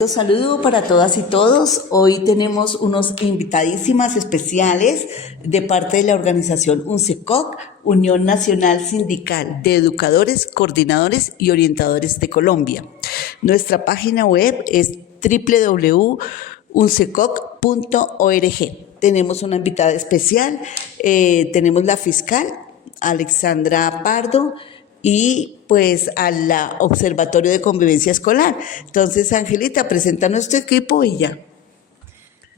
Los saludo para todas y todos. Hoy tenemos unos invitadísimas especiales de parte de la organización UNCECOC, Unión Nacional Sindical de Educadores, Coordinadores y Orientadores de Colombia. Nuestra página web es www.uncecoc.org. Tenemos una invitada especial, tenemos la fiscal Alexandra Pardo, y pues al Observatorio de Convivencia Escolar. Entonces, Angelita, presenta nuestro equipo y ya.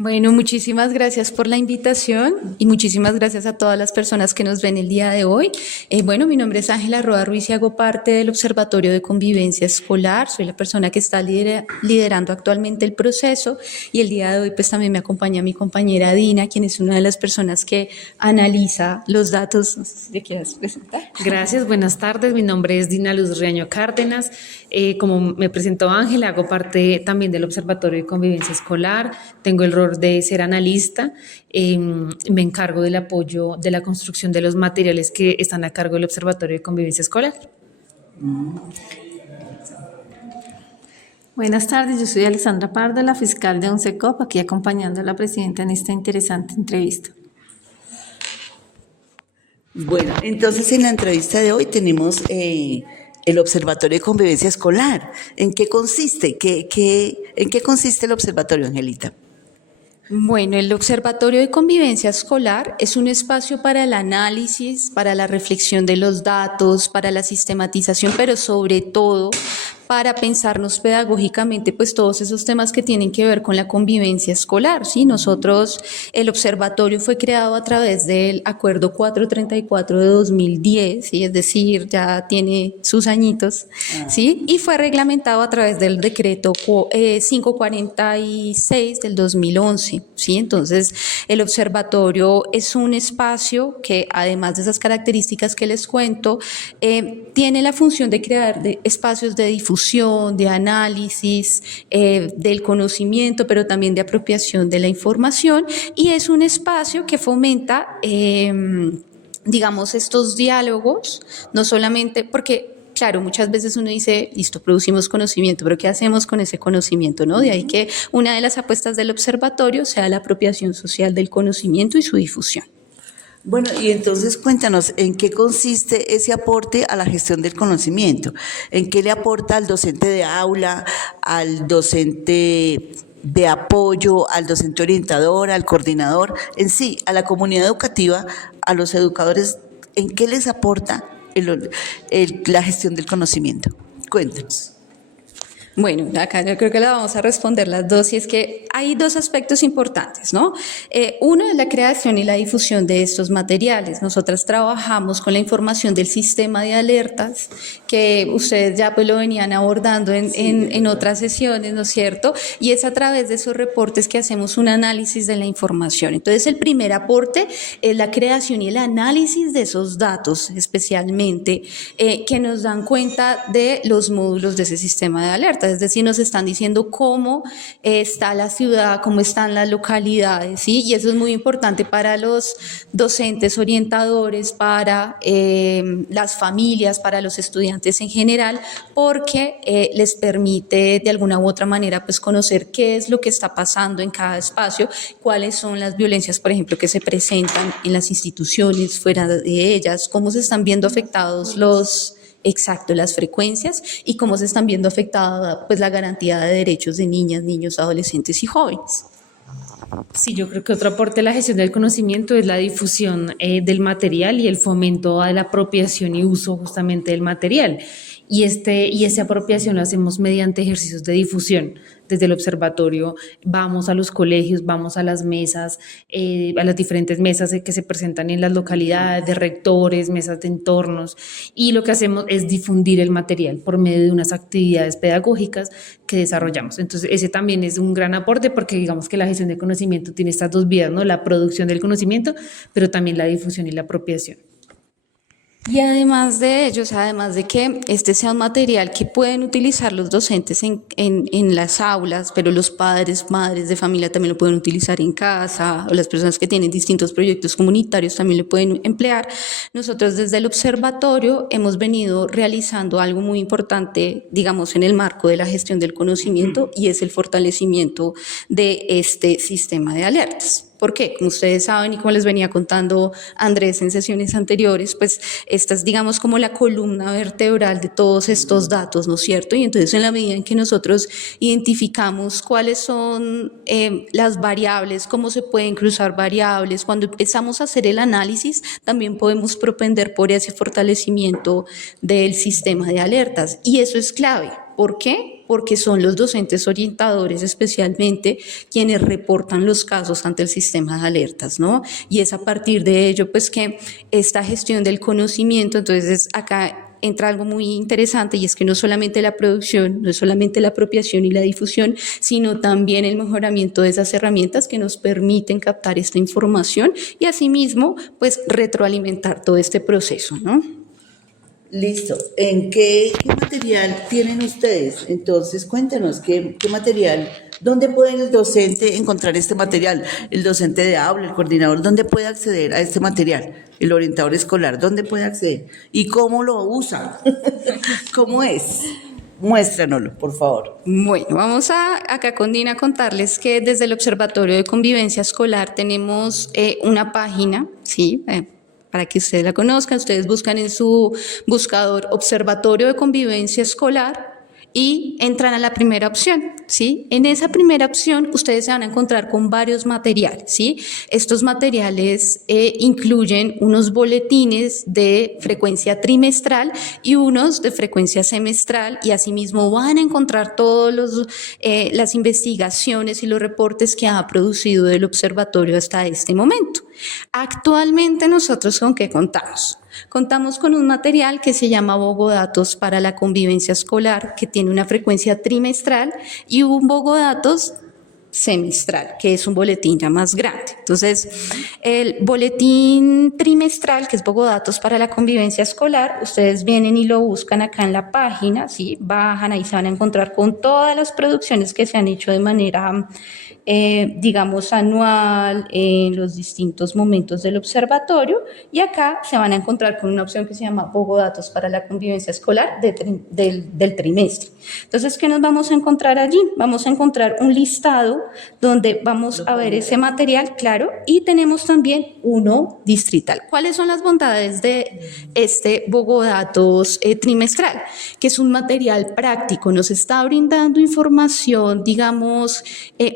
Bueno, muchísimas gracias por la invitación y muchísimas gracias a todas las personas que nos ven el día de hoy. Bueno, mi nombre es Ángela Roa Ruiz y hago parte del Observatorio de Convivencia Escolar. Soy la persona que está liderando actualmente el proceso y el día de hoy pues también me acompaña mi compañera Dina, quien es una de las personas que analiza los datos. No sé si te quieras presentar. Gracias, buenas tardes. Mi nombre es Dina Luz Riaño Cárdenas. Como me presentó Ángela, hago parte también del Observatorio de Convivencia Escolar. Tengo el rol de ser analista, me encargo del apoyo de la construcción de los materiales que están a cargo del Observatorio de Convivencia Escolar. Buenas tardes, yo soy Alexandra Pardo, la fiscal de UNCECOP, aquí acompañando a la presidenta en esta interesante entrevista. Bueno, entonces en la entrevista de hoy tenemos el Observatorio de Convivencia Escolar. ¿En qué consiste? ¿En qué consiste el observatorio, Angelita? Bueno, el Observatorio de Convivencia Escolar es un espacio para el análisis, para la reflexión de los datos, para la sistematización, pero sobre todo para pensarnos pedagógicamente pues todos esos temas que tienen que ver con la convivencia escolar, ¿sí? Nosotros, el observatorio fue creado a través del Acuerdo 434 de 2010, ¿sí? Es decir, ya tiene sus añitos, ¿sí? Y fue reglamentado a través del decreto 546 del 2011, ¿sí? Entonces, el observatorio es un espacio que, además de esas características que les cuento, tiene la función de crear espacios de difusión, de análisis, del conocimiento, pero también de apropiación de la información, y es un espacio que fomenta, digamos, estos diálogos, no solamente porque... Claro, muchas veces uno dice, listo, producimos conocimiento, pero ¿qué hacemos con ese conocimiento, no? De ahí que una de las apuestas del observatorio sea la apropiación social del conocimiento y su difusión. Bueno, y entonces cuéntanos, ¿en qué consiste ese aporte a la gestión del conocimiento? ¿En qué le aporta al docente de aula, al docente de apoyo, al docente orientador, al coordinador, en sí, a la comunidad educativa, a los educadores? ¿En qué les aporta la gestión del conocimiento? Cuéntanos. Bueno, acá yo creo que la vamos a responder las dos, y es que hay dos aspectos importantes, ¿no? Uno es la creación y la difusión de estos materiales. Nosotras trabajamos con la información del sistema de alertas, que ustedes ya pues lo venían abordando en otras sesiones, ¿no es cierto? Y es a través de esos reportes que hacemos un análisis de la información. Entonces, el primer aporte es la creación y el análisis de esos datos, especialmente, que nos dan cuenta de los módulos de ese sistema de alertas. Es decir, nos están diciendo cómo está la ciudad, cómo están las localidades, ¿sí? Y eso es muy importante para los docentes orientadores, para las familias, para los estudiantes en general, porque les permite de alguna u otra manera pues conocer qué es lo que está pasando en cada espacio, cuáles son las violencias, por ejemplo, que se presentan en las instituciones, fuera de ellas, cómo se están viendo afectados las frecuencias y cómo se están viendo afectada pues la garantía de derechos de niñas, niños, adolescentes y jóvenes. Sí, yo creo que otro aporte a la gestión del conocimiento es la difusión del material y el fomento a la apropiación y uso justamente del material. Y esa apropiación lo hacemos mediante ejercicios de difusión. Desde el observatorio vamos a los colegios, vamos a las mesas, a las diferentes mesas que se presentan en las localidades, de rectores, mesas de entornos, y lo que hacemos es difundir el material por medio de unas actividades pedagógicas que desarrollamos. Entonces, ese también es un gran aporte, porque digamos que la gestión del conocimiento tiene estas dos vías, ¿no? La producción del conocimiento, pero también la difusión y la apropiación. Y además de ellos, además de que este sea un material que pueden utilizar los docentes en las aulas, pero los padres, madres de familia también lo pueden utilizar en casa, o las personas que tienen distintos proyectos comunitarios también lo pueden emplear. Nosotros desde el observatorio hemos venido realizando algo muy importante, digamos, en el marco de la gestión del conocimiento, y es el fortalecimiento de este sistema de alertas. ¿Por qué? Como ustedes saben y como les venía contando Andrés en sesiones anteriores, pues esta es, digamos, como la columna vertebral de todos estos datos, ¿no es cierto? Y entonces en la medida en que nosotros identificamos cuáles son las variables, cómo se pueden cruzar variables, cuando empezamos a hacer el análisis, también podemos propender por ese fortalecimiento del sistema de alertas. Y eso es clave. ¿Por qué? Porque son los docentes orientadores especialmente quienes reportan los casos ante el sistema de alertas, ¿no? Y es a partir de ello, pues, que esta gestión del conocimiento, entonces acá entra algo muy interesante, y es que no solamente la producción, no es solamente la apropiación y la difusión, sino también el mejoramiento de esas herramientas que nos permiten captar esta información y asimismo, pues, retroalimentar todo este proceso, ¿no? Listo. ¿En qué material tienen ustedes? Entonces, cuéntanos, ¿qué material? ¿Dónde puede el docente encontrar este material? El docente de aula, el coordinador, ¿dónde puede acceder a este material? El orientador escolar, ¿dónde puede acceder? ¿Y cómo lo usa? ¿Cómo es? Muéstranoslo, por favor. Bueno, vamos acá con Dina a contarles que desde el Observatorio de Convivencia Escolar tenemos una página, ¿sí? Para que ustedes la conozcan, ustedes buscan en su buscador Observatorio de Convivencia Escolar y entran a la primera opción, ¿sí? En esa primera opción ustedes se van a encontrar con varios materiales, ¿sí? Estos materiales incluyen unos boletines de frecuencia trimestral y unos de frecuencia semestral, y asimismo van a encontrar todos las investigaciones y los reportes que ha producido el observatorio hasta este momento. Actualmente nosotros ¿con qué contamos? Contamos con un material que se llama Bogodatos para la convivencia escolar, que tiene una frecuencia trimestral, y un Bogodatos semestral, que es un boletín ya más grande. Entonces, el boletín trimestral, que es Bogodatos para la convivencia escolar, ustedes vienen y lo buscan acá en la página, ¿sí? Bajan, ahí se van a encontrar con todas las producciones que se han hecho de manera digamos, anual en los distintos momentos del observatorio, y acá se van a encontrar con una opción que se llama Bogodatos para la convivencia escolar del trimestre. Entonces, ¿qué nos vamos a encontrar allí? Vamos a encontrar un listado donde vamos a ver ese material, claro, y tenemos también uno distrital. ¿Cuáles son las bondades de este Bogodatos trimestral? Que es un material práctico, nos está brindando información, digamos,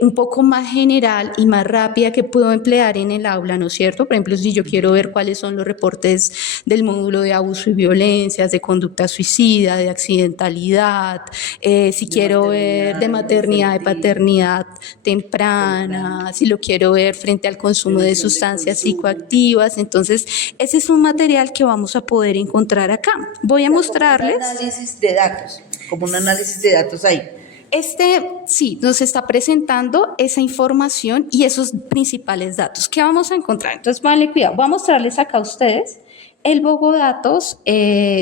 un poco más general y más rápida que puedo emplear en el aula, ¿no es cierto? Por ejemplo, si yo quiero ver cuáles son los reportes del módulo de abuso y violencias, de conducta suicida, de accidentalidad, si quiero ver de maternidad, de paternidad temprana, si lo quiero ver frente al consumo de sustancias psicoactivas, entonces ese es un material que vamos a poder encontrar acá. Voy a mostrarles. Como un análisis de datos, como un análisis de datos ahí. Sí, nos está presentando esa información y esos principales datos. ¿Qué vamos a encontrar? Entonces, vale, cuidado. Voy a mostrarles acá a ustedes el Bogodatos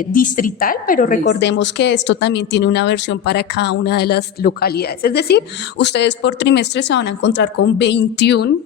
distrital, pero recordemos que esto también tiene una versión para cada una de las localidades. Es decir, ustedes por trimestre se van a encontrar con 21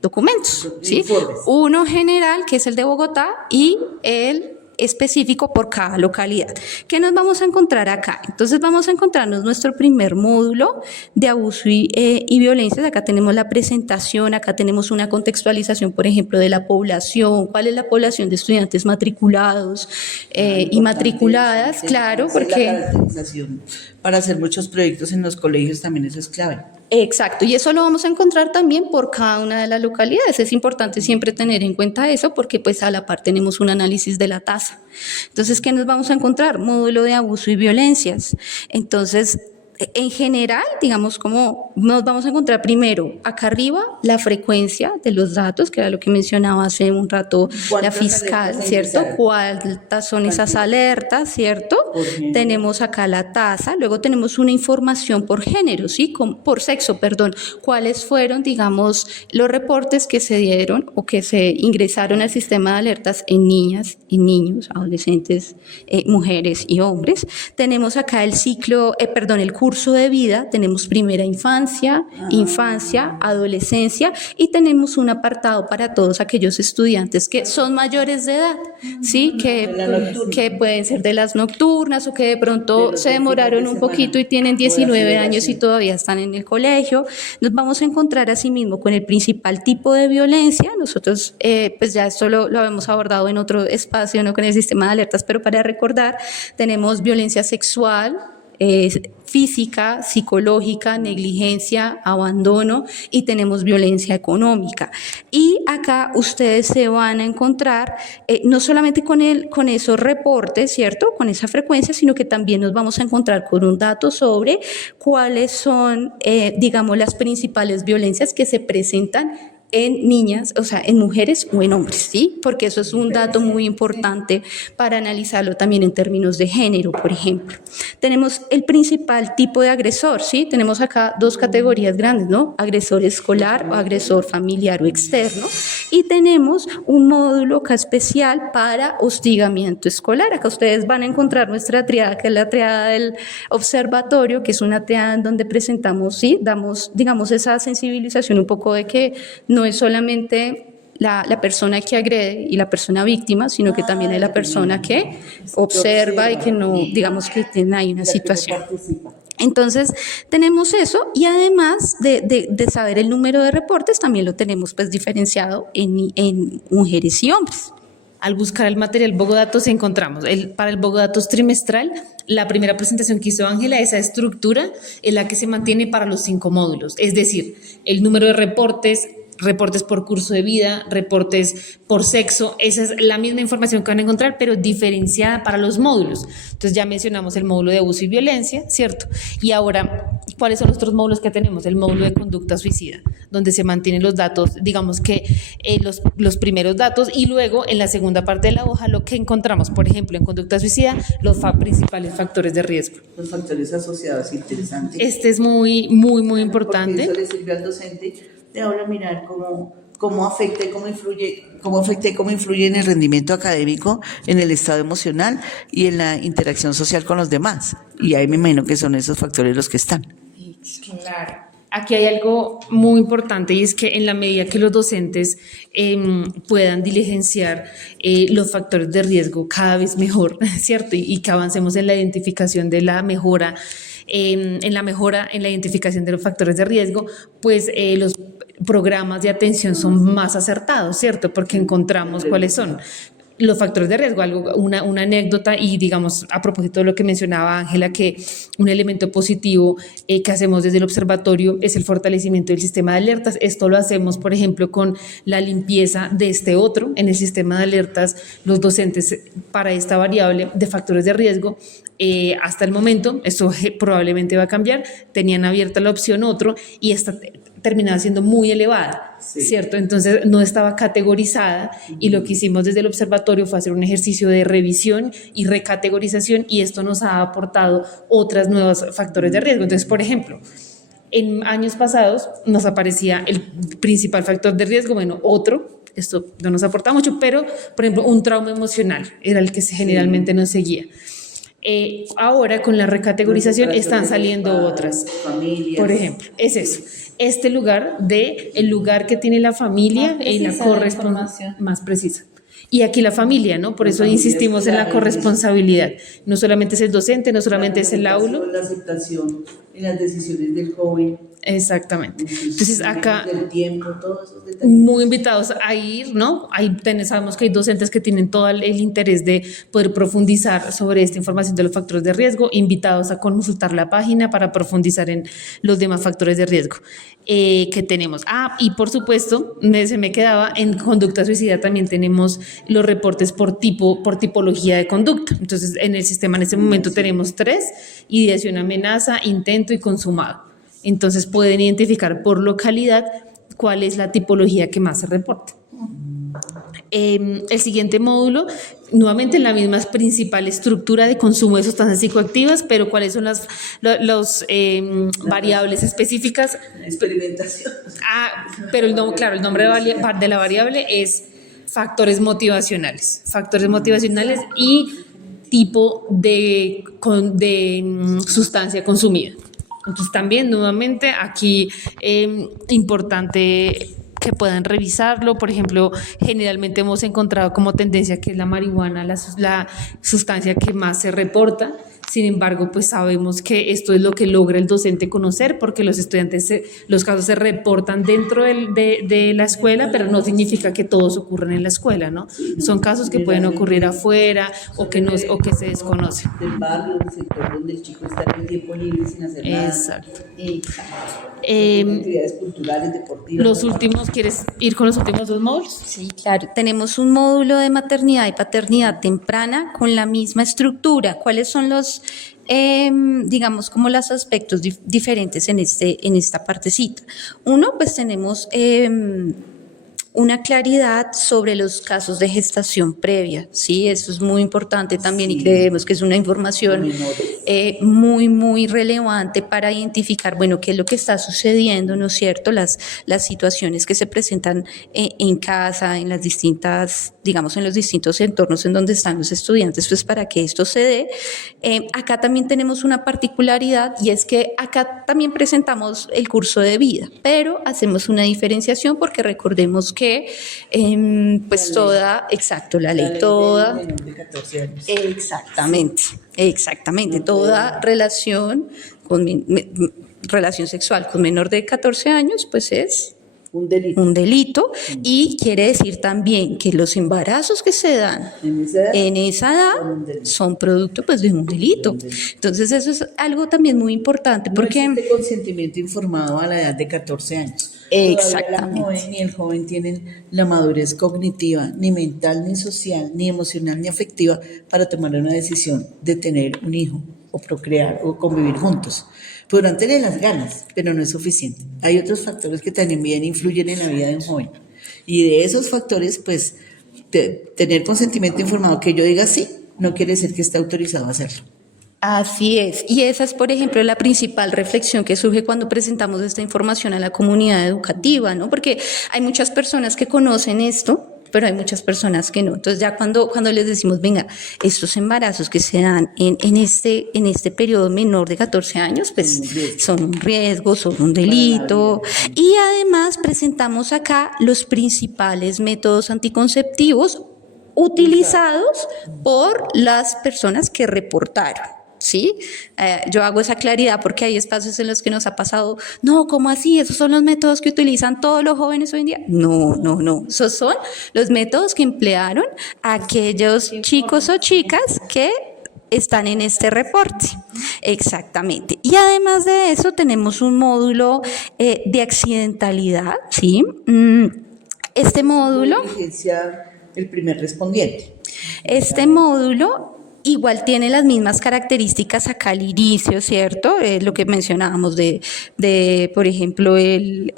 documentos, ¿sí? Uno general, que es el de Bogotá, y el específico por cada localidad. ¿Qué nos vamos a encontrar acá? Entonces vamos a encontrarnos nuestro primer módulo de abuso y violencias. Acá tenemos la presentación, acá tenemos una contextualización, por ejemplo, de la población, cuál es la población de estudiantes matriculados y matriculadas, claro, porque la caracterización para hacer muchos proyectos en los colegios también eso es clave. Exacto, y eso lo vamos a encontrar también por cada una de las localidades. Es importante siempre tener en cuenta eso porque pues a la par tenemos un análisis de la tasa. Entonces, ¿qué nos vamos a encontrar? Módulo de abuso y violencias. Entonces, en general, digamos, como nos vamos a encontrar primero acá arriba la frecuencia de los datos, que era lo que mencionaba hace un rato la fiscal, ¿cierto? ¿Cuántas son esas alertas, cierto? tenemos acá la tasa, luego tenemos una información por género, ¿sí? Por sexo, perdón, cuáles fueron, digamos, los reportes que se dieron o que se ingresaron al sistema de alertas en niñas, en niños, adolescentes, mujeres y hombres. Tenemos acá el curso de vida, tenemos primera infancia, adolescencia, y tenemos un apartado para todos aquellos estudiantes que son mayores de edad, ¿sí? Que pueden ser de las nocturnas o que de pronto se demoraron un poquito y tienen 19 años y todavía están en el colegio. Nos vamos a encontrar asimismo con el principal tipo de violencia. Nosotros pues ya esto lo habíamos abordado en otro espacio, no con el sistema de alertas, pero para recordar, tenemos violencia sexual, física, psicológica, negligencia, abandono, y tenemos violencia económica. Y acá ustedes se van a encontrar no solamente con esos reportes, ¿cierto?, con esa frecuencia, sino que también nos vamos a encontrar con un dato sobre cuáles son, digamos, las principales violencias que se presentan en niñas, o sea, en mujeres o en hombres, ¿sí? Porque eso es un dato muy importante para analizarlo también en términos de género, por ejemplo. Tenemos el principal tipo de agresor, ¿sí? Tenemos acá dos categorías grandes, ¿no? Agresor escolar o agresor familiar o externo. Y tenemos un módulo acá especial para hostigamiento escolar. Acá ustedes van a encontrar nuestra triada, que es la triada del observatorio, que es una triada en donde presentamos, ¿sí? Damos, digamos, esa sensibilización un poco de que no es solamente la persona que agrede y la persona víctima, sino que también es la persona que observa y que no, digamos, que tiene ahí una situación. Entonces, tenemos eso, y además de saber el número de reportes, también lo tenemos pues diferenciado en mujeres y hombres. Al buscar el material Bogodatos encontramos para el Bogodatos trimestral, la primera presentación que hizo Ángela, esa estructura es la que se mantiene para los 5 módulos, es decir, el número de reportes por curso de vida, reportes por sexo, esa es la misma información que van a encontrar, pero diferenciada para los módulos. Entonces ya mencionamos el módulo de abuso y violencia, ¿cierto? Y ahora, ¿cuáles son los otros módulos que tenemos? El módulo de conducta suicida, donde se mantienen los datos, digamos que los primeros datos, y luego en la segunda parte de la hoja lo que encontramos, por ejemplo, en conducta suicida, los principales factores de riesgo. Los factores asociados, interesante. Este es muy, muy, muy importante. Porque eso le sirve al docente de ahora mirar cómo afecta y cómo influye en el rendimiento académico, en el estado emocional y en la interacción social con los demás. Y ahí me imagino que son esos factores los que están. Claro. Aquí hay algo muy importante, y es que en la medida que los docentes puedan diligenciar los factores de riesgo cada vez mejor, ¿cierto? Y que avancemos en la identificación de la mejora, en la identificación de los factores de riesgo, pues los programas de atención son más acertados, ¿cierto? Porque encontramos cuáles son los factores de riesgo. Una anécdota, y digamos a propósito de lo que mencionaba Ángela, que un elemento positivo que hacemos desde el observatorio es el fortalecimiento del sistema de alertas. Esto lo hacemos, por ejemplo, con la limpieza de en el sistema de alertas. Los docentes, para esta variable de factores de riesgo, hasta el momento, esto probablemente va a cambiar, tenían abierta la opción otro, y esta terminaba siendo muy elevada, sí, ¿cierto? Entonces no estaba categorizada, y lo que hicimos desde el observatorio fue hacer un ejercicio de revisión y recategorización, y esto nos ha aportado otros nuevos factores de riesgo. Entonces, por ejemplo, en años pasados nos aparecía el principal factor de riesgo, bueno, esto no nos aporta mucho, pero, por ejemplo, un trauma emocional era el que generalmente nos seguía. Ahora con la recategorización están saliendo otras, familias. Por ejemplo, es eso, el lugar que tiene la familia en la correspondencia más precisa. Y aquí la familia, ¿no? Por eso insistimos en la corresponsabilidad. No solamente es el docente, no solamente es el aula. La aceptación en las decisiones del joven. Exactamente. Entonces acá del tiempo, todos esos detalles. Muy invitados a ir, ¿no? Sabemos que hay docentes que tienen todo el interés de poder profundizar sobre esta información de los factores de riesgo, invitados a consultar la página para profundizar en los demás factores de riesgo que tenemos. Y por supuesto, se me quedaba, en conducta suicida también tenemos los reportes por tipología de conducta. Entonces, en el sistema en este momento tenemos 3: ideación, amenaza, intento y consumado. Entonces pueden identificar por localidad cuál es la tipología que más se reporta. El siguiente módulo, nuevamente la misma principal estructura de consumo de sustancias psicoactivas, pero cuáles son las variables específicas. Experimentación. Pero el nombre de la variable es factores motivacionales y tipo de sustancia consumida. Entonces también nuevamente aquí importante que puedan revisarlo. Por ejemplo, generalmente hemos encontrado como tendencia que es la marihuana, la sustancia que más se reporta. Sin embargo, pues sabemos que esto es lo que logra el docente conocer, porque los estudiantes, los casos se reportan dentro de la escuela, pero no significa que todos ocurren en la escuela, ¿no? Son casos que pueden ocurrir afuera o que se desconocen. Del barrio, del sector donde el chico está en el tiempo libre sin hacer nada. Exacto. Actividades culturales, deportivas. ¿Quieres ir con los últimos 2 módulos? Sí, claro. Tenemos un módulo de maternidad y paternidad temprana con la misma estructura. ¿Cuáles son los, digamos, como los aspectos diferentes en esta partecita? Uno, pues tenemos una claridad sobre los casos de gestación previa, ¿sí? Eso es muy importante también y creemos que es una información muy relevante para identificar, bueno, qué es lo que está sucediendo, ¿no es cierto? Las situaciones que se presentan en casa, en las distintas, digamos, en los distintos entornos en donde están los estudiantes, pues para que esto se dé. Acá también tenemos una particularidad y es que acá también presentamos el curso de vida, pero hacemos una diferenciación porque recordemos que pues la ley toda, de 14 años. exactamente, toda relación sexual con menor de 14 años, pues es un delito y quiere decir también que los embarazos que se dan en esa edad son producto pues de un delito. Entonces eso es algo también muy importante porque no existe consentimiento informado a la edad de 14 años. Exactamente. La joven y el joven tienen la madurez cognitiva, ni mental, ni social, ni emocional, ni afectiva para tomar una decisión de tener un hijo o procrear o convivir juntos. Podrán tener las ganas, pero no es suficiente. Hay otros factores que también influyen en la vida de un joven. Y de esos factores, pues, tener consentimiento informado, que yo diga sí, no quiere decir que esté autorizado a hacerlo. Así es, y esa es, por ejemplo, la principal reflexión que surge cuando presentamos esta información a la comunidad educativa, ¿no? Porque hay muchas personas que conocen esto, pero hay muchas personas que no. Entonces ya cuando les decimos, venga, estos embarazos que se dan en este periodo menor de 14 años, pues son un riesgo, son un delito. Y además presentamos acá los principales métodos anticonceptivos utilizados por las personas que reportaron. ¿Sí? Yo hago esa claridad porque hay espacios en los que nos ha pasado, no, ¿cómo así? ¿Esos son los métodos que utilizan todos los jóvenes hoy en día? No, esos son los métodos que emplearon aquellos chicos o chicas que están en este reporte. Exactamente. Y además de eso tenemos un módulo de accidentalidad, ¿sí? Este módulo... El primer respondiente. Este módulo... igual tiene las mismas características acá al inicio, ¿cierto? Lo que mencionábamos de por ejemplo, el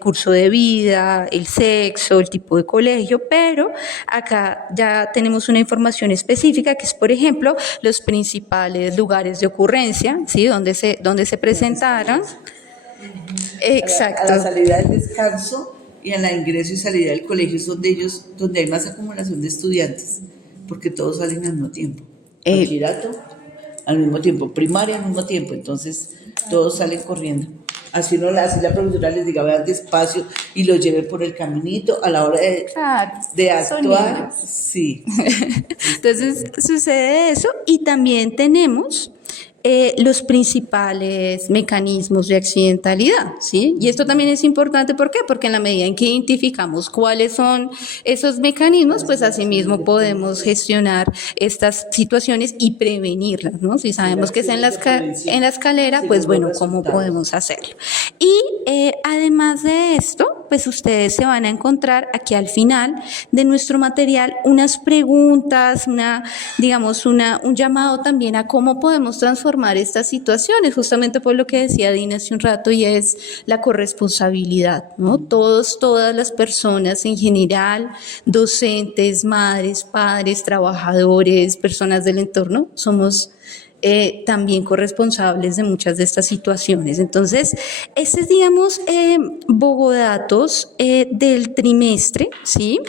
curso de vida, el sexo, el tipo de colegio, pero acá ya tenemos una información específica que es, por ejemplo, los principales lugares de ocurrencia, ¿sí? Donde se presentaron. Exacto. A la salida del descanso y a la ingreso y salida del colegio son de ellos donde hay más acumulación de estudiantes. Porque todos salen al mismo tiempo. Bachillerato al mismo tiempo, primaria al mismo tiempo, entonces todos salen corriendo. Así la profesora les diga, vean despacio y los lleve por el caminito a la hora de actuar. Sí. Entonces sucede eso y también tenemos los principales mecanismos de accidentalidad, ¿sí? Y esto también es importante, ¿por qué? Porque en la medida en que identificamos cuáles son esos mecanismos, pues asimismo podemos gestionar estas situaciones y prevenirlas, ¿no? Si sabemos que es en la escalera, pues bueno, ¿cómo podemos hacerlo? Y además de esto, pues ustedes se van a encontrar aquí al final de nuestro material unas preguntas, un llamado también a cómo podemos transformar estas situaciones, justamente por lo que decía Dina hace un rato, y es la corresponsabilidad, ¿no? Todas las personas en general, docentes, madres, padres, trabajadores, personas del entorno, somos también corresponsables de muchas de estas situaciones. Entonces, este es, digamos, Bogodatos del trimestre, ¿sí?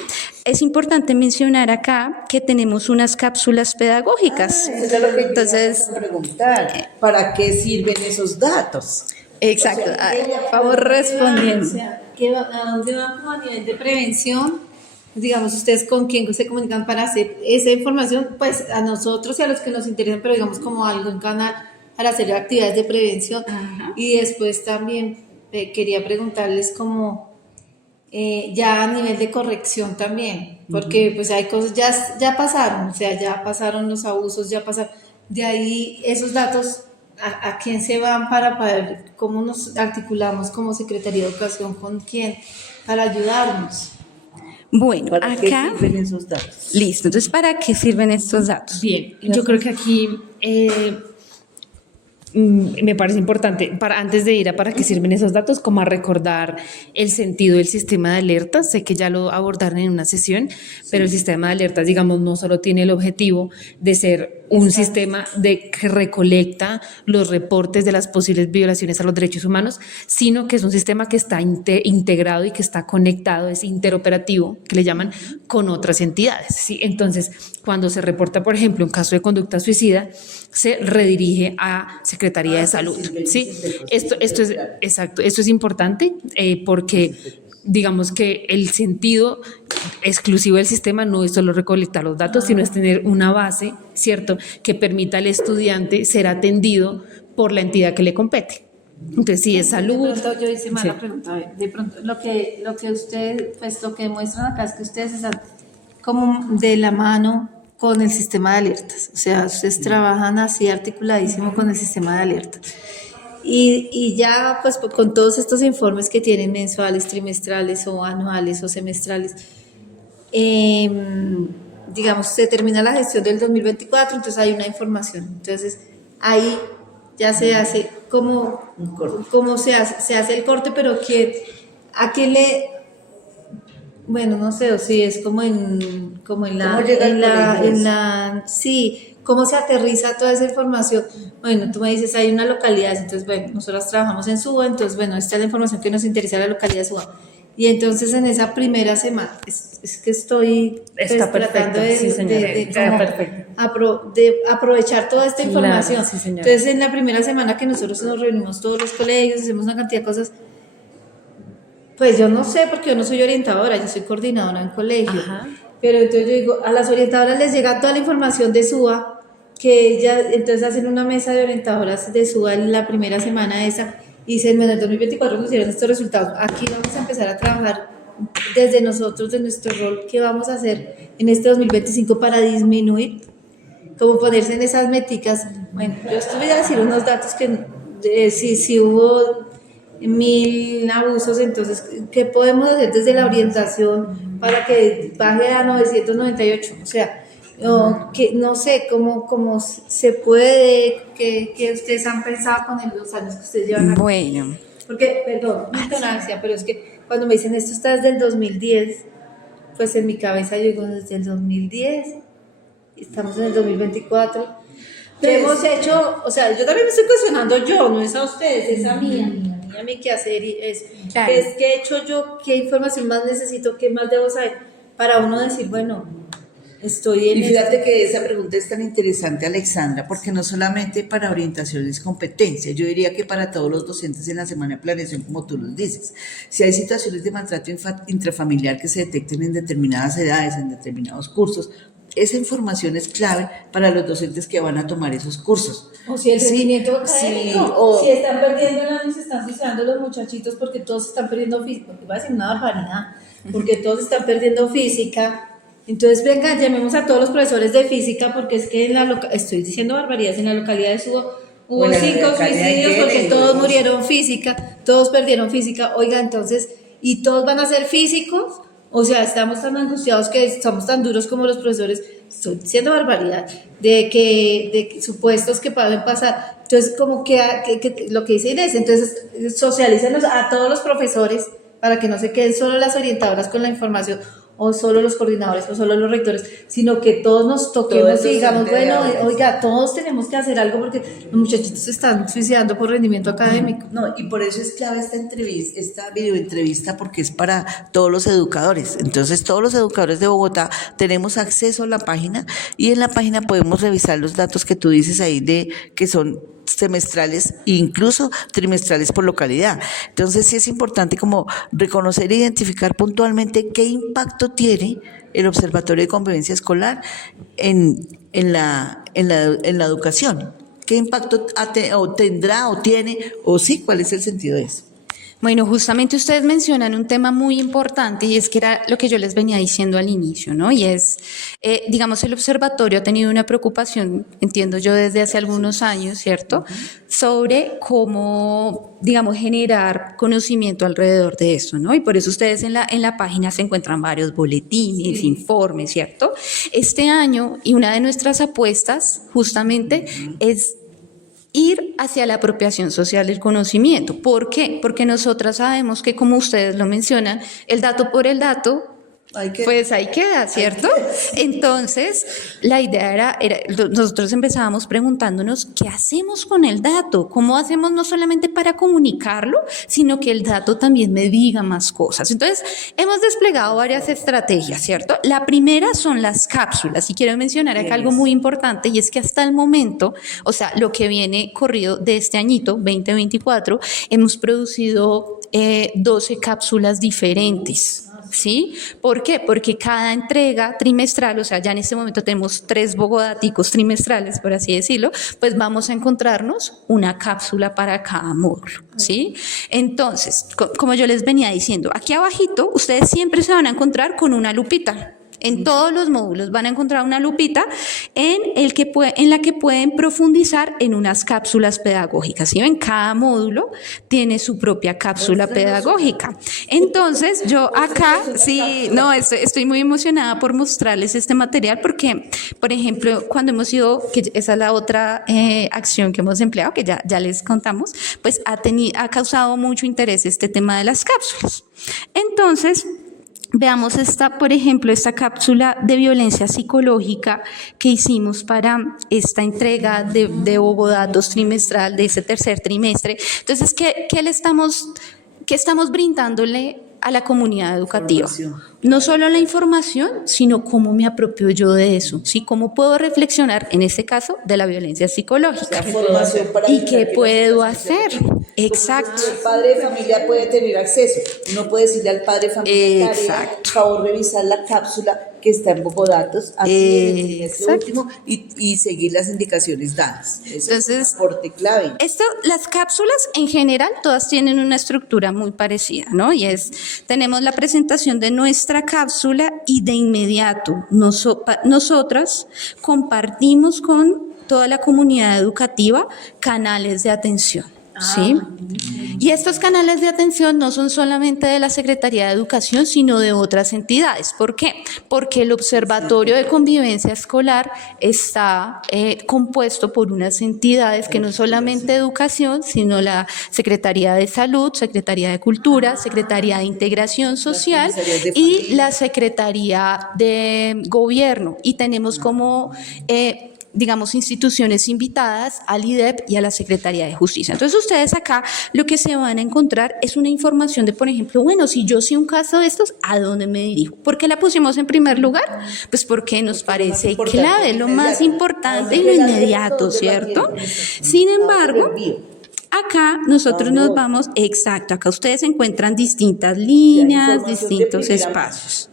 Es importante mencionar acá que tenemos unas cápsulas pedagógicas. Eso es lo que Entonces, quería preguntar. ¿Para qué sirven esos datos? exacto, vamos respondiendo. O sea, ¿a dónde va como a nivel de prevención? Digamos, ustedes con quién se comunican para hacer esa información, pues a nosotros y a los que nos interesan, pero digamos como algo en canal para hacer actividades de prevención. Ajá. Y después también quería preguntarles como ya a nivel de corrección también, porque pues hay cosas, ya pasaron, o sea, ya pasaron los abusos, ya pasaron, de ahí esos datos, ¿a quién se van para ver cómo nos articulamos como Secretaría de Educación, con quién, para ayudarnos? Bueno, ¿Para qué acá, sirven esos datos? listo. Entonces, ¿para qué sirven estos datos? Bien, yo creo que aquí me parece importante, antes de ir a para qué sirven esos datos, como a recordar el sentido del sistema de alertas. Sé que ya lo abordaron en una sesión, pero el sistema de alertas, digamos, no solo tiene el objetivo de ser un sistema que recolecta los reportes de las posibles violaciones a los derechos humanos, sino que es un sistema que está integrado y que está conectado, es interoperativo, que le llaman, con otras entidades, ¿sí? Entonces, cuando se reporta, por ejemplo, un caso de conducta suicida, se redirige a Secretaría de Salud, ¿sí? Esto es exacto, esto es importante porque digamos que el sentido exclusivo del sistema no es solo recolectar los datos, sino es tener una base, ¿cierto?, que permita al estudiante ser atendido por la entidad que le compete. Entonces, si es salud. De pronto yo hice mala Sí. pregunta. A ver, de pronto lo que ustedes, pues lo que muestran acá es que ustedes están como de la mano con el sistema de alertas. O sea, ustedes trabajan así articuladísimo con el sistema de alertas. Y ya pues con todos estos informes que tienen mensuales, trimestrales o anuales o semestrales, digamos, se termina la gestión del 2024, entonces hay una información. Entonces ahí ya se hace como se hace el corte, pero ¿a quién le? Bueno, no sé, o si es como en la sí, cómo se aterriza toda esa información. Bueno, tú me dices, hay una localidad, entonces, bueno, nosotros trabajamos en Suba, entonces, bueno, esta es la información que nos interesa de la localidad de Suba. Y entonces en esa primera semana, es que estoy Está tratando perfecto, sí, señora, está perfecto. de aprovechar toda esta información. Claro, sí, señora. Entonces, en la primera semana que nosotros nos reunimos todos los colegios, hacemos una cantidad de cosas. Pues yo no sé, porque yo no soy orientadora, yo soy coordinadora en colegio. Ajá. Pero entonces yo digo, a las orientadoras les llega toda la información de SUA, que ellas entonces hacen una mesa de orientadoras de SUA en la primera semana esa, y dicen, bueno, en el 2024 nos dieron estos resultados, aquí vamos a empezar a trabajar desde nosotros, de nuestro rol, qué vamos a hacer en este 2025 para disminuir, como ponerse en esas métricas. Bueno, yo estuve a decir unos datos que si hubo 1000 abusos, entonces, ¿qué podemos hacer desde la orientación para que baje a 998? O sea, no sé cómo se puede, que ustedes han pensado con los años que ustedes llevan aquí. Bueno, Porque, perdón, mi ignorancia, pero es que cuando me dicen esto está desde el 2010, pues en mi cabeza yo digo desde el 2010, estamos en el 2024. ¿Qué hemos hecho? O sea, yo también me estoy cuestionando yo, no es a ustedes, es a mí qué hacer y es, Claro. ¿qué he hecho yo? ¿Qué información más necesito? ¿Qué más debo saber? Para uno decir, bueno, estoy en Y fíjate que esa pregunta es tan interesante, Alexandra, porque no solamente para orientación es competencia, yo diría que para todos los docentes en la semana de planeación, como tú los dices. Si hay situaciones de maltrato intrafamiliar que se detecten en determinadas edades, en determinados cursos, esa información es clave para los docentes que van a tomar esos cursos. O si el rendimiento académico, sí, o si están perdiendo el año, se están suicidando los muchachitos porque todos están perdiendo física, porque va a decir una barbaridad, porque todos están perdiendo física. Entonces, venga, llamemos a todos los profesores de física, porque es que estoy diciendo barbaridades, en la localidad de Subo hubo Bueno, 5 la localidad suicidios de porque Kennedy, todos ¿no? murieron física, todos perdieron física. Oiga, entonces, y todos van a ser físicos, o sea, estamos tan angustiados que estamos tan duros como los profesores, estoy diciendo barbaridad, de supuestos que pueden pasar. Entonces, como que lo que dice Inés, entonces socialícenlos a todos los profesores para que no se queden solo las orientadoras con la información o solo los coordinadores o solo los rectores, sino que todos nos toquemos y digamos, bueno, oiga, todos tenemos que hacer algo porque los muchachitos se están suicidando por rendimiento académico. No, y por eso es clave esta entrevista, esta videoentrevista, porque es para todos los educadores. Entonces, todos los educadores de Bogotá tenemos acceso a la página y en la página podemos revisar los datos que tú dices ahí de que son semestrales e incluso trimestrales por localidad. Entonces sí es importante como reconocer e identificar puntualmente qué impacto tiene el Observatorio de Convivencia Escolar en la educación. ¿Qué impacto tendrá o tiene o sí? ¿Cuál es el sentido de eso? Bueno, justamente ustedes mencionan un tema muy importante y es que era lo que yo les venía diciendo al inicio, ¿no? Y es, digamos, el observatorio ha tenido una preocupación, entiendo yo, desde hace algunos años, ¿cierto? Sobre cómo, digamos, generar conocimiento alrededor de eso, ¿no? Y por eso ustedes en la página se encuentran varios boletines, informes, ¿cierto? Este año, y una de nuestras apuestas justamente es ir hacia la apropiación social del conocimiento. ¿Por qué? Porque nosotras sabemos que, como ustedes lo mencionan, el dato por el dato, pues ahí queda, ¿cierto? Entonces, la idea era, nosotros empezábamos preguntándonos, ¿qué hacemos con el dato? ¿Cómo hacemos no solamente para comunicarlo, sino que el dato también me diga más cosas? Entonces, hemos desplegado varias estrategias, ¿cierto? La primera son las cápsulas, y quiero mencionar acá algo muy importante, y es que hasta el momento, o sea, lo que viene corrido de este añito, 2024, hemos producido 12 cápsulas diferentes. ¿Sí? ¿Por qué? Porque cada entrega trimestral, o sea, ya en este momento tenemos 3 bogodáticos trimestrales, por así decirlo, pues vamos a encontrarnos una cápsula para cada módulo, ¿sí? Entonces, como yo les venía diciendo, aquí abajito ustedes siempre se van a encontrar con una lupita. En todos los módulos van a encontrar una lupita en la que pueden profundizar en unas cápsulas pedagógicas. ¿Sí ven? Cada módulo tiene su propia cápsula pedagógica. Entonces, yo acá, sí, no, estoy muy emocionada por mostrarles este material porque, por ejemplo, cuando hemos ido, que esa es la otra acción que hemos empleado, que ya les contamos, pues ha causado mucho interés este tema de las cápsulas. Entonces, veamos por ejemplo, esta cápsula de violencia psicológica que hicimos para esta entrega de Bogodatos trimestral de ese tercer trimestre. Entonces, ¿qué estamos brindándole a la comunidad educativa? No solo la información, sino cómo me apropio yo de eso, ¿sí? Cómo puedo reflexionar, en este caso, de la violencia psicológica. ¿Y qué puedo hacer? Exacto. El padre de familia puede tener acceso. Uno puede decirle al padre de familia, por favor, revisar la cápsula que está en Bogodatos, así es, este último, y seguir las indicaciones dadas. Eso es un aporte clave. Las cápsulas en general todas tienen una estructura muy parecida, ¿no? Y tenemos la presentación de nuestra cápsula y de inmediato nosotras compartimos con toda la comunidad educativa canales de atención. ¿Sí? Y estos canales de atención no son solamente de la Secretaría de Educación, sino de otras entidades. ¿Por qué? Porque el Observatorio de Convivencia Escolar está compuesto por unas entidades que no solamente Educación, sino la Secretaría de Salud, Secretaría de Cultura, Secretaría de Integración Social y la Secretaría de Gobierno. Y tenemos como digamos, instituciones invitadas al IDEP y a la Secretaría de Justicia. Entonces, ustedes acá lo que se van a encontrar es una información de, por ejemplo, bueno, si yo sé un caso de estos, ¿a dónde me dirijo? ¿Por qué la pusimos en primer lugar? Pues porque nos parece clave, lo más importante y lo inmediato, ¿cierto? Sin embargo, acá nosotros nos vamos, exacto, acá ustedes encuentran distintas líneas, distintos espacios.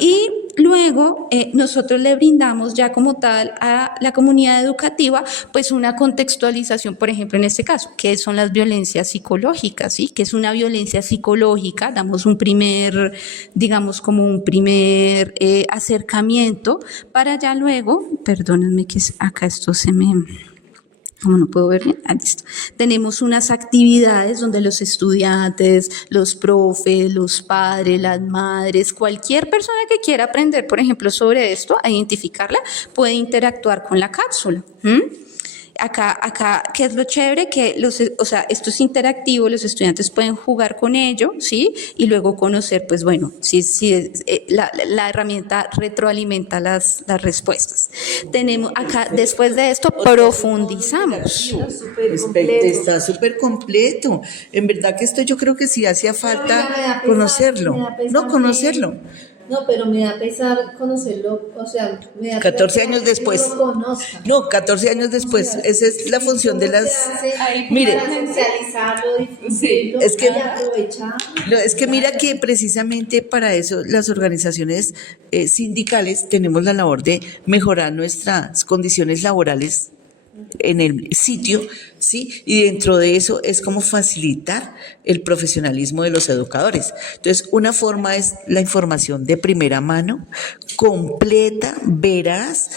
Y luego nosotros le brindamos ya como tal a la comunidad educativa pues una contextualización, por ejemplo en este caso, ¿qué son las violencias psicológicas? ¿Sí? ¿Qué es una violencia psicológica? Damos un primer, digamos como un primer acercamiento para ya luego, perdónenme que acá esto se me Como no puedo ver bien, listo. Tenemos unas actividades donde los estudiantes, los profes, los padres, las madres, cualquier persona que quiera aprender, por ejemplo, sobre esto, a identificarla, puede interactuar con la cápsula. Acá, ¿qué es lo chévere? Que esto es interactivo, los estudiantes pueden jugar con ello, ¿sí? Y luego conocer, pues bueno, la herramienta retroalimenta las respuestas. Tenemos acá, después de esto, profundizamos. Está súper completo. En verdad que esto yo creo que sí hacía falta conocerlo. No, conocerlo. No, pero me da pesar conocerlo, o sea, me da 14 pesar años que después. no lo conozca. No, 14 años después. Esa es la función de las... Mire, Para socializarlo, difundirlo, es que- y aprovechar. Es que mira que precisamente para eso las organizaciones sindicales tenemos la labor de mejorar nuestras condiciones laborales en el sitio, ¿sí? Y dentro de eso es como facilitar el profesionalismo de los educadores. Entonces, una forma es la información de primera mano, completa, veraz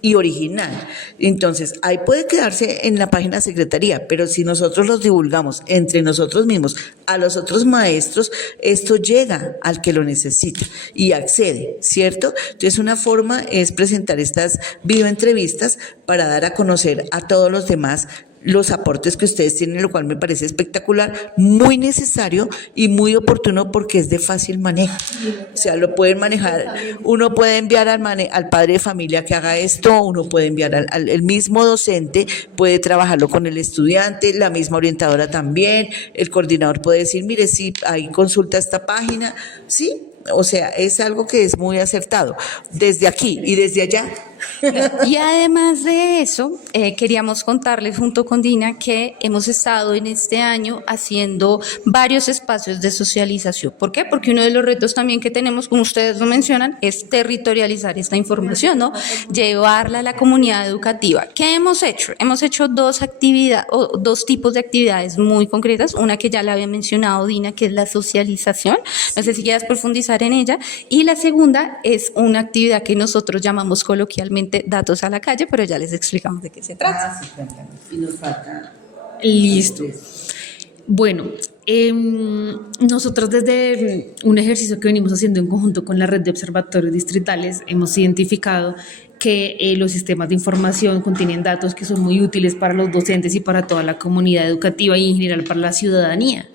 y original. Entonces, ahí puede quedarse en la página de Secretaría, pero si nosotros los divulgamos entre nosotros mismos a los otros maestros, esto llega al que lo necesita y accede, ¿cierto? Entonces, una forma es presentar estas videoentrevistas para dar a conocer a todos los demás los aportes que ustedes tienen, lo cual me parece espectacular, muy necesario y muy oportuno porque es de fácil manejo. O sea, lo pueden manejar, uno puede enviar al padre de familia que haga esto, uno puede enviar el mismo docente, puede trabajarlo con el estudiante, la misma orientadora también, el coordinador puede decir, mire, sí, ahí consulta esta página, sí. O sea, es algo que es muy acertado, desde aquí y desde allá. Y además de eso, queríamos contarles junto con Dina que hemos estado en este año haciendo varios espacios de socialización. ¿Por qué? Porque uno de los retos también que tenemos, como ustedes lo mencionan, es territorializar esta información, ¿no? Llevarla a la comunidad educativa. ¿Qué hemos hecho? Hemos hecho dos tipos de actividades muy concretas. Una que ya la había mencionado Dina, que es la socialización. No sé si quieras profundizar en ella. Y la segunda es una actividad que nosotros llamamos coloquialmente datos a la calle, pero ya les explicamos de qué se trata. Y nos falta. Listo. Bueno, nosotros desde un ejercicio que venimos haciendo en conjunto con la red de observatorios distritales hemos identificado que los sistemas de información contienen datos que son muy útiles para los docentes y para toda la comunidad educativa y en general para la ciudadanía.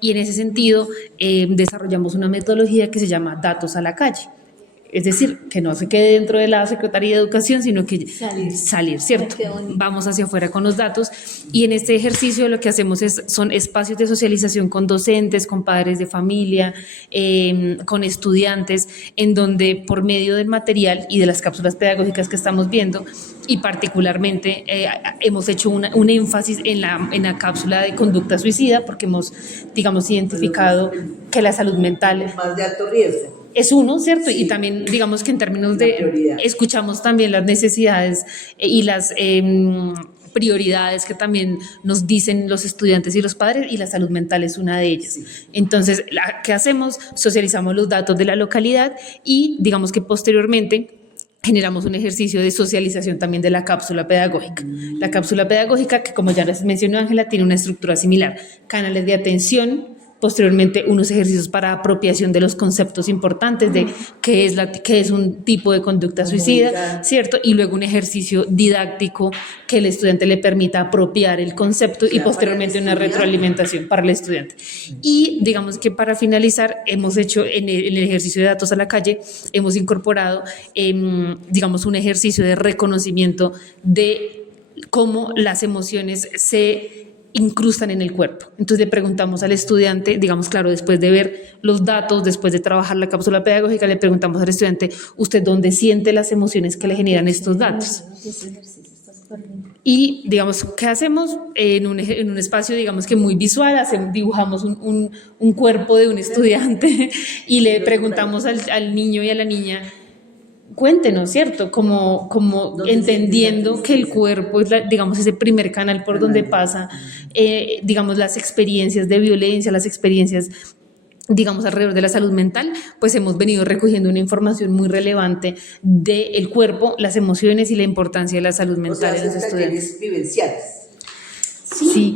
Y en ese sentido desarrollamos una metodología que se llama datos a la calle. Es decir, que no se quede dentro de la Secretaría de Educación, sino que salir, ¿cierto? Vamos hacia afuera con los datos y en este ejercicio lo que hacemos son espacios de socialización con docentes, con padres de familia, con estudiantes, en donde por medio del material y de las cápsulas pedagógicas que estamos viendo y particularmente hemos hecho un énfasis en la cápsula de conducta suicida porque hemos, digamos, identificado que la salud mental Más de alto riesgo. es uno, ¿cierto? Sí. Y también, digamos que en términos de, escuchamos también las necesidades y las prioridades que también nos dicen los estudiantes y los padres, y la salud mental es una de ellas. Entonces, ¿qué hacemos? Socializamos los datos de la localidad y, digamos que posteriormente, generamos un ejercicio de socialización también de la cápsula pedagógica. La cápsula pedagógica, que como ya les mencionó Ángela, tiene una estructura similar. Canales de atención, posteriormente unos ejercicios para apropiación de los conceptos importantes de qué es un tipo de conducta suicida, ¿cierto? Y luego un ejercicio didáctico que el estudiante le permita apropiar el concepto y posteriormente una retroalimentación para el estudiante. Y digamos que para finalizar, hemos hecho en el ejercicio de datos a la calle, hemos incorporado, digamos, un ejercicio de reconocimiento de cómo las emociones se incrustan en el cuerpo. Entonces le preguntamos al estudiante, digamos, claro, después de ver los datos, después de trabajar la cápsula pedagógica, le preguntamos al estudiante, ¿usted dónde siente las emociones que le generan estos datos? Y, digamos, ¿qué hacemos? En un espacio, digamos que muy visual, dibujamos un cuerpo de un estudiante y le preguntamos al niño y a la niña, cuéntenos, ¿cierto? Como entendiendo que el cuerpo es, digamos, ese primer canal por donde pasa, digamos, las experiencias de violencia, las experiencias digamos, alrededor de la salud mental, pues hemos venido recogiendo una información muy relevante del cuerpo, las emociones y la importancia de la salud mental en los estudiantes. Vivenciales. Sí.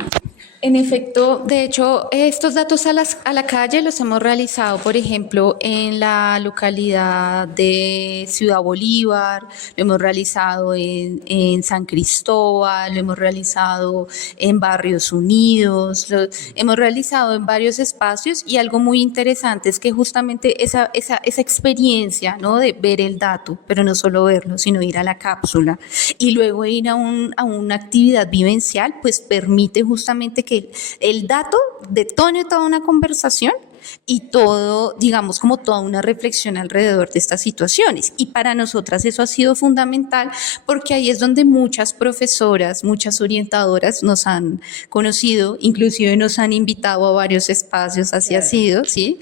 En efecto, de hecho, estos datos a la calle los hemos realizado, por ejemplo, en la localidad de Ciudad Bolívar, lo hemos realizado en San Cristóbal, lo hemos realizado en Barrios Unidos, lo hemos realizado en varios espacios, y algo muy interesante es que justamente esa experiencia, ¿no?, de ver el dato, pero no solo verlo, sino ir a la cápsula y luego ir a una actividad vivencial, pues permite justamente que el dato detone toda una conversación y todo, digamos, como toda una reflexión alrededor de estas situaciones. Y para nosotras eso ha sido fundamental, porque ahí es donde muchas profesoras, muchas orientadoras nos han conocido, inclusive nos han invitado a varios espacios, así ha sido, ¿sí?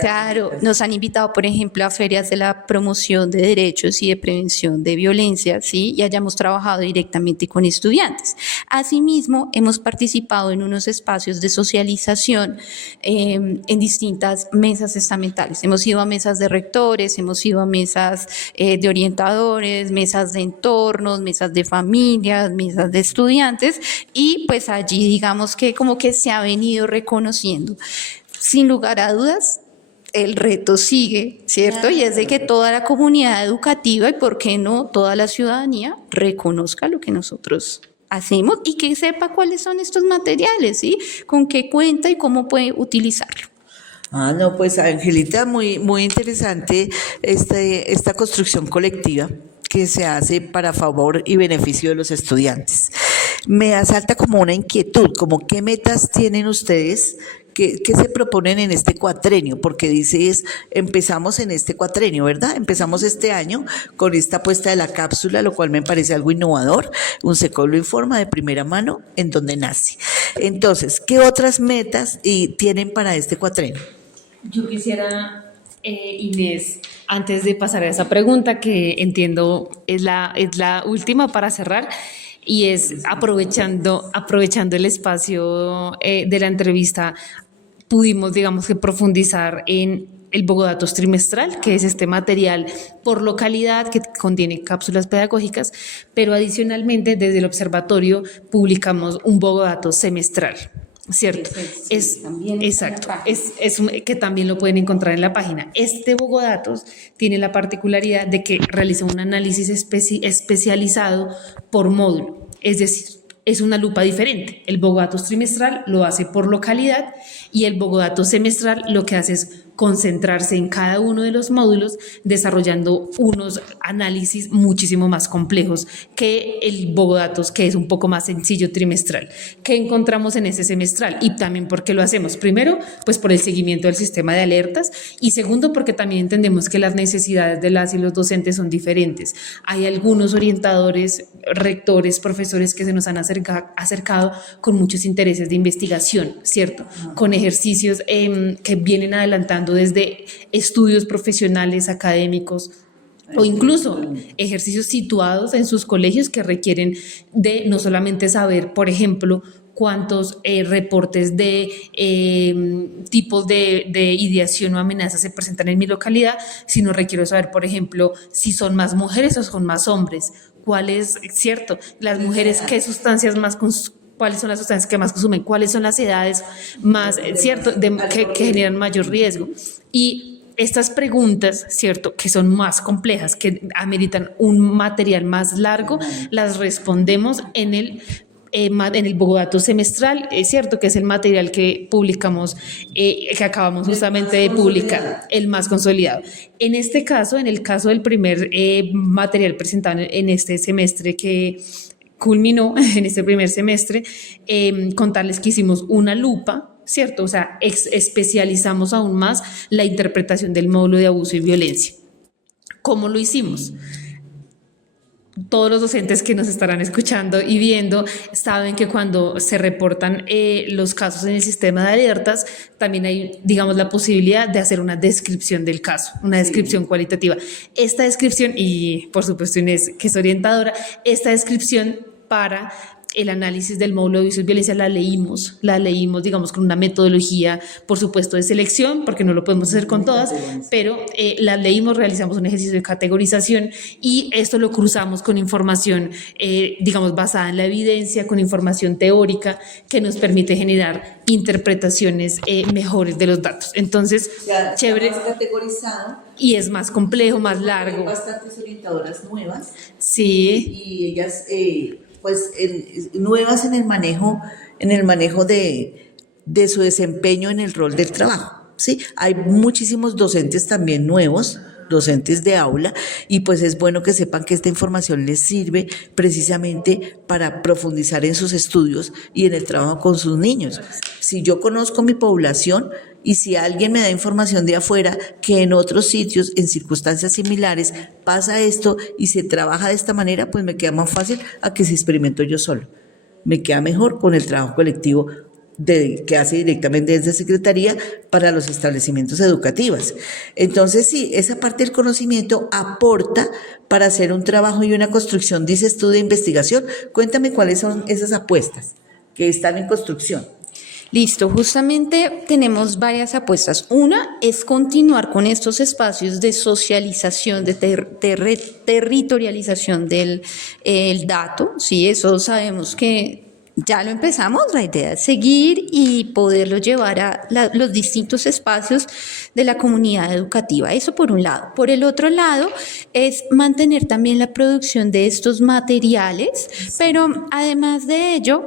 Claro, nos han invitado, por ejemplo, a ferias de la promoción de derechos y de prevención de violencia, ¿sí? Y hayamos trabajado directamente con estudiantes. Asimismo, hemos participado en unos espacios de socialización en distintas mesas estamentales. Hemos ido a mesas de rectores, hemos ido a mesas de orientadores, mesas de entornos, mesas de familias, mesas de estudiantes, y pues allí digamos que como que se ha venido reconociendo. Sin lugar a dudas, el reto sigue, ¿cierto? Y es de que toda la comunidad educativa y, ¿por qué no, toda la ciudadanía reconozca lo que nosotros hacemos y que sepa cuáles son estos materiales, ¿sí? Con qué cuenta y cómo puede utilizarlo. Ah, no, pues Angelita, muy, muy interesante esta construcción colectiva que se hace para favor y beneficio de los estudiantes. Me asalta como una inquietud, como qué metas tienen ustedes. ¿Qué se proponen en este cuatrenio? Porque empezamos en este cuatrenio, ¿verdad? Empezamos este año con esta puesta de la cápsula, lo cual me parece algo innovador. UNCECOL lo informa de primera mano en donde nace. Entonces, ¿qué otras metas tienen para este cuatrenio? Yo quisiera, Inés, antes de pasar a esa pregunta, que entiendo es la última para cerrar, y es aprovechando el espacio de la entrevista, pudimos, digamos, que profundizar en el Bogodatos trimestral, que es este material por localidad que contiene cápsulas pedagógicas, pero adicionalmente desde el observatorio publicamos un Bogodatos semestral, ¿cierto? Exacto, que también lo pueden encontrar en la página. Este Bogodatos tiene la particularidad de que realiza un análisis especializado por módulo, es decir, es una lupa diferente. El Bogodatos trimestral lo hace por localidad y el Bogodatos semestral lo que hace es concentrarse en cada uno de los módulos, desarrollando unos análisis muchísimo más complejos que el Bogodatos, que es un poco más sencillo trimestral. ¿Qué encontramos en ese semestral? Y también por qué lo hacemos. Primero, pues por el seguimiento del sistema de alertas, y segundo, porque también entendemos que las necesidades de las y los docentes son diferentes. Hay algunos orientadores, rectores, profesores que se nos han acercado con muchos intereses de investigación, ¿cierto? Con ejercicios que vienen adelantando desde estudios profesionales, académicos, o incluso ejercicios situados en sus colegios que requieren de no solamente saber, por ejemplo, cuántos reportes de tipos de ideación o amenazas se presentan en mi localidad, sino requiero saber, por ejemplo, si son más mujeres o son más hombres, cuál es, cierto, las mujeres, qué sustancias más cuáles son las sustancias que más consumen, cuáles son las edades más, cierto, que generan mayor riesgo. Y estas preguntas, cierto, que son más complejas, que ameritan un material más largo, las respondemos en el Bogodatos semestral, es cierto, que es el material que publicamos, que acabamos justamente de publicar, el más consolidado. En este caso, en el caso del primer material presentado en este semestre que culminó en este primer semestre, contarles que hicimos una lupa, ¿cierto? O sea, especializamos aún más la interpretación del módulo de abuso y violencia. ¿Cómo lo hicimos? Todos los docentes que nos estarán escuchando y viendo saben que cuando se reportan los casos en el sistema de alertas, también hay, digamos, la posibilidad de hacer una descripción del caso, una descripción cualitativa. Esta descripción, y por supuesto Inés, que es orientadora, esta descripción para el análisis del módulo de abuso y violencia la leímos, digamos, con una metodología, por supuesto, de selección, porque no lo podemos hacer con todas, pero la leímos, realizamos un ejercicio de categorización y esto lo cruzamos con información, digamos, basada en la evidencia, con información teórica que nos permite generar interpretaciones mejores de los datos. Entonces, Ya chévere. está más categorizado. Y es más complejo, más largo. Hay bastantes orientadoras nuevas. Sí. Y ellas, pues, nuevas en el manejo de su desempeño en el rol del trabajo, ¿sí? Hay muchísimos docentes también nuevos, docentes de aula, y pues es bueno que sepan que esta información les sirve precisamente para profundizar en sus estudios y en el trabajo con sus niños. Si yo conozco mi población y si alguien me da información de afuera que en otros sitios, en circunstancias similares, pasa esto y se trabaja de esta manera, pues me queda más fácil a que si experimento yo solo. Me queda mejor con el trabajo colectivo que hace directamente desde Secretaría para los establecimientos educativos. Entonces, sí, esa parte del conocimiento aporta para hacer un trabajo y una construcción, dices tú, de investigación. Cuéntame cuáles son esas apuestas que están en construcción. Listo, justamente tenemos varias apuestas. Una es continuar con estos espacios de socialización, de territorialización del el dato, ¿sí? Eso sabemos que ya lo empezamos, la idea es seguir y poderlo llevar a los distintos espacios de la comunidad educativa. Eso por un lado. Por el otro lado, es mantener también la producción de estos materiales, pero además de ello,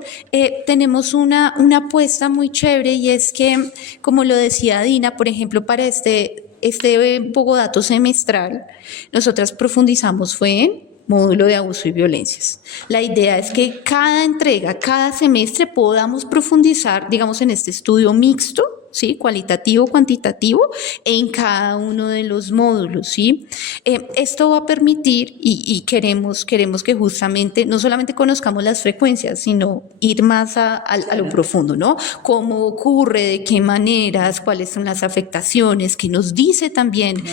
tenemos una apuesta muy chévere y es que, como lo decía Dina, por ejemplo, para este Bogodato semestral, nosotras profundizamos fue en módulo de abuso y violencias. La idea es que cada entrega, cada semestre podamos profundizar, digamos, en este estudio mixto, ¿sí? Cualitativo, cuantitativo, en cada uno de los módulos, ¿sí? Esto va a permitir y queremos que justamente no solamente conozcamos las frecuencias, sino ir más a lo profundo, ¿no? Cómo ocurre, de qué maneras, cuáles son las afectaciones, que nos dice también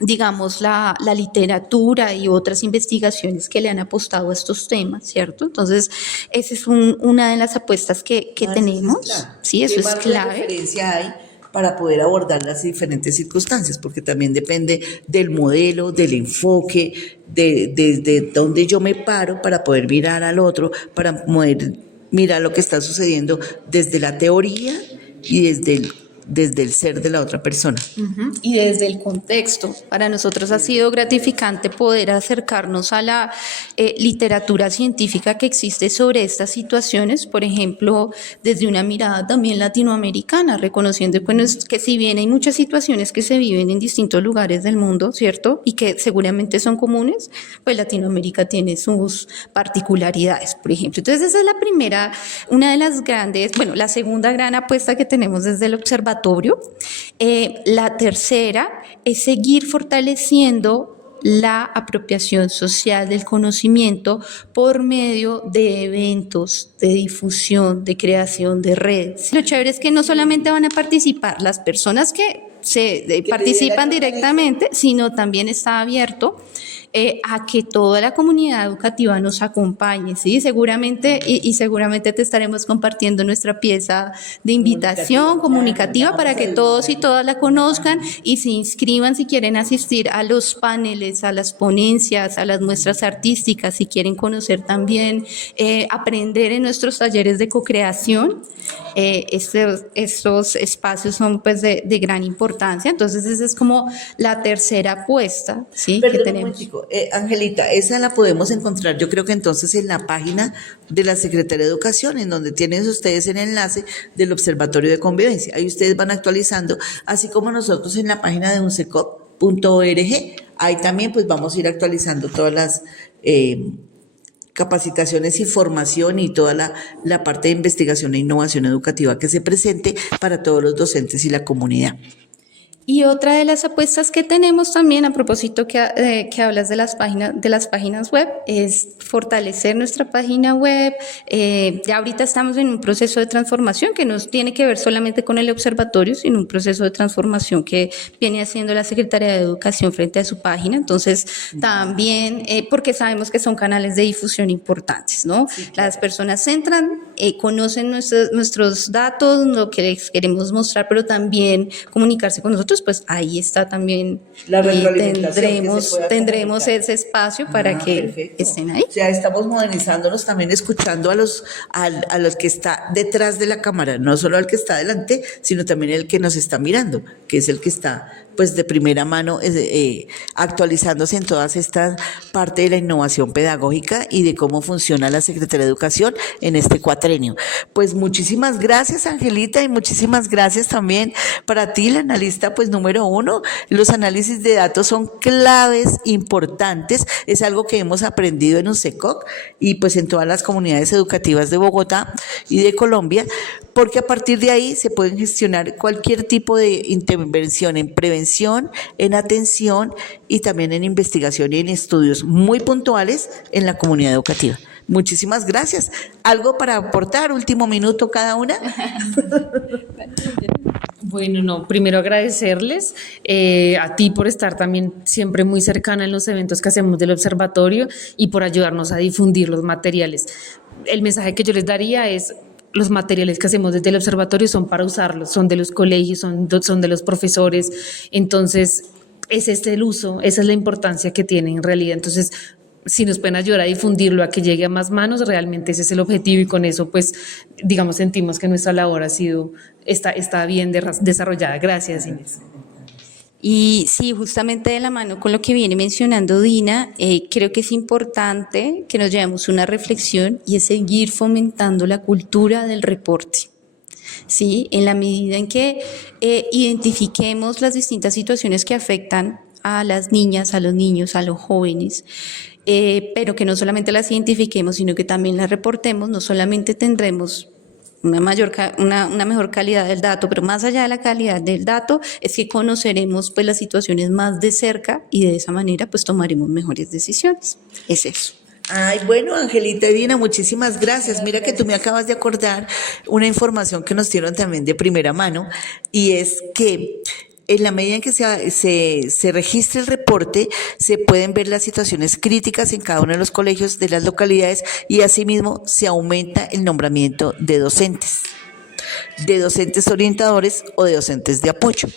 digamos, la literatura y otras investigaciones que le han apostado a estos temas, ¿cierto? Entonces, esa es una de las apuestas que tenemos. Eso es clave. Sí, eso ¿Qué es marco de clave. referencia hay para poder abordar las diferentes circunstancias? Porque también depende del modelo, del enfoque, de dónde yo me paro para poder mirar al otro, para poder mirar lo que está sucediendo desde la teoría y desde el ser de la otra persona. Y desde el contexto. Para nosotros ha sido gratificante poder acercarnos a la literatura científica que existe sobre estas situaciones, por ejemplo, desde una mirada también latinoamericana, reconociendo que si bien hay muchas situaciones que se viven en distintos lugares del mundo, ¿cierto? Y que seguramente son comunes, pues Latinoamérica tiene sus particularidades, por ejemplo. Entonces, esa es la primera, una de las grandes, bueno, la segunda gran apuesta que tenemos desde el observatorio. La tercera es seguir fortaleciendo la apropiación social del conocimiento por medio de eventos, de difusión, de creación de redes. Lo chévere es que no solamente van a participar las personas que participan directamente, sino también está abierto a que toda la comunidad educativa nos acompañe, ¿sí? Seguramente, y seguramente te estaremos compartiendo nuestra pieza de invitación comunicativa para que todos y todas la conozcan y se inscriban si quieren asistir a los paneles, a las ponencias, a las muestras artísticas, si quieren conocer también, aprender en nuestros talleres de co-creación. Estos espacios son pues de gran importancia, entonces esa es como la tercera apuesta, ¿sí? Perdón, que tenemos. un momentico. Angelita, esa la podemos encontrar, yo creo que entonces en la página de la Secretaría de Educación, en donde tienen ustedes el enlace del Observatorio de Convivencia. Ahí ustedes van actualizando, así como nosotros en la página de uncecop.org. Ahí también pues vamos a ir actualizando todas las capacitaciones y formación y toda la parte de investigación e innovación educativa que se presente para todos los docentes y la comunidad. Y otra de las apuestas que tenemos también, a propósito que hablas de las páginas web, es fortalecer nuestra página web. Ya ahorita estamos en un proceso de transformación que no tiene que ver solamente con el observatorio, sino un proceso de transformación que viene haciendo la Secretaría de Educación frente a su página. Entonces, también, porque sabemos que son canales de difusión importantes, ¿no? Las personas entran, conocen nuestros datos, lo que les queremos mostrar, pero también comunicarse con nosotros, pues ahí está también, La retroalimentación que se pueda tendremos comunicar. ese espacio para que Perfecto. estén ahí. O sea, estamos modernizándonos también, escuchando a los que está detrás de la cámara, no solo al que está delante, sino también el que nos está mirando, que es el que está pues de primera mano actualizándose en todas estas parte de la innovación pedagógica y de cómo funciona la Secretaría de Educación en este cuatrenio. Pues muchísimas gracias, Angelita, y muchísimas gracias también para ti, la analista pues número 1. Los análisis de datos son claves, importantes, es algo que hemos aprendido en UNCECOC y pues en todas las comunidades educativas de Bogotá y de Colombia, porque a partir de ahí se pueden gestionar cualquier tipo de intervención en prevención, en atención y también en investigación y en estudios muy puntuales en la comunidad educativa. Muchísimas gracias. ¿Algo para aportar? Último minuto cada una. Bueno, no, primero agradecerles a ti por estar también siempre muy cercana en los eventos que hacemos del observatorio y por ayudarnos a difundir los materiales. El mensaje que yo les daría es: los materiales que hacemos desde el observatorio son para usarlos, son de los colegios, son de los profesores, entonces ese es el uso, esa es la importancia que tiene en realidad. Entonces, si nos pueden ayudar a difundirlo, a que llegue a más manos, realmente ese es el objetivo y con eso, pues, digamos, sentimos que nuestra labor está bien desarrollada. Gracias, Inés. Y sí, justamente de la mano con lo que viene mencionando Dina, creo que es importante que nos llevemos una reflexión y es seguir fomentando la cultura del reporte. Sí, en la medida en que identifiquemos las distintas situaciones que afectan a las niñas, a los niños, a los jóvenes, pero que no solamente las identifiquemos, sino que también las reportemos, no solamente tendremos una mejor calidad del dato, pero más allá de la calidad del dato es que conoceremos pues las situaciones más de cerca y de esa manera pues tomaremos mejores decisiones. Es eso. Ay, bueno, Angelita y Dina, muchísimas gracias. Mira que tú me acabas de acordar una información que nos dieron también de primera mano, y es que en la medida en que se registre el reporte, se pueden ver las situaciones críticas en cada uno de los colegios de las localidades y asimismo se aumenta el nombramiento de docentes orientadores o de docentes de apoyo,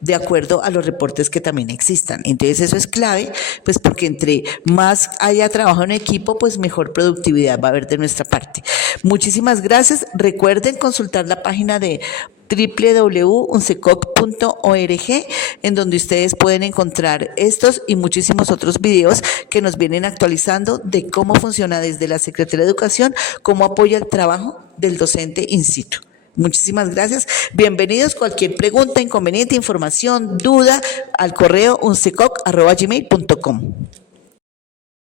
de acuerdo a los reportes que también existan. Entonces eso es clave, pues porque entre más haya trabajo en equipo, pues mejor productividad va a haber de nuestra parte. Muchísimas gracias. Recuerden consultar la página de www.uncecoc.org, en donde ustedes pueden encontrar estos y muchísimos otros videos que nos vienen actualizando de cómo funciona desde la Secretaría de Educación, cómo apoya el trabajo del docente in situ. Muchísimas gracias. Bienvenidos. Cualquier pregunta, inconveniente, información, duda, al correo uncecoc@gmail.com.